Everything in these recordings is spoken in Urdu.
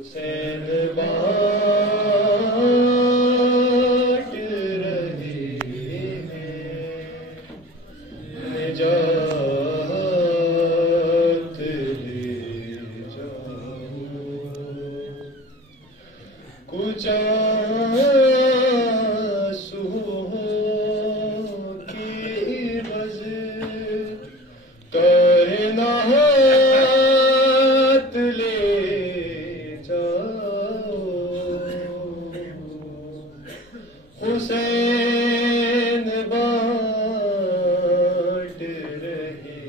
حسین بانٹ رہے ہیں نجات لے جاؤ کچھ آنسوؤں کی عوض کائنات لے حسین بانٹ رہے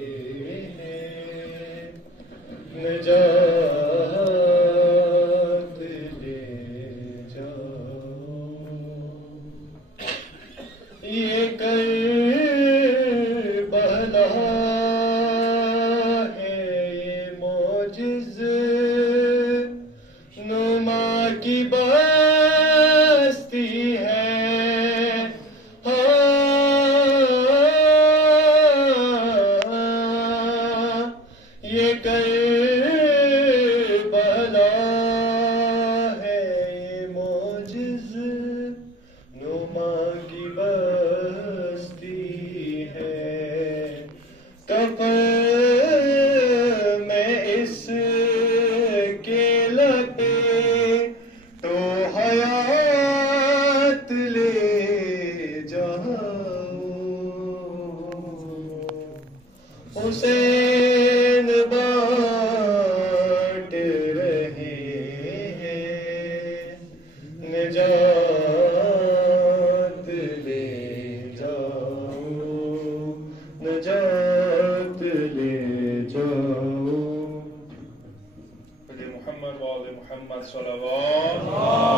ہیں نجات لے جاؤ یہ کربلا ہے یہ معجز نما کی بستی ہے یہ کربلا ہے یہ معجز نما کی بستی ہے کفن میں اس کے لپے تو حیات لے جاؤ حسین بانٹ رہے ہیں نجات لے جاؤ نجات لے جاؤ محمد وآل محمد صلوات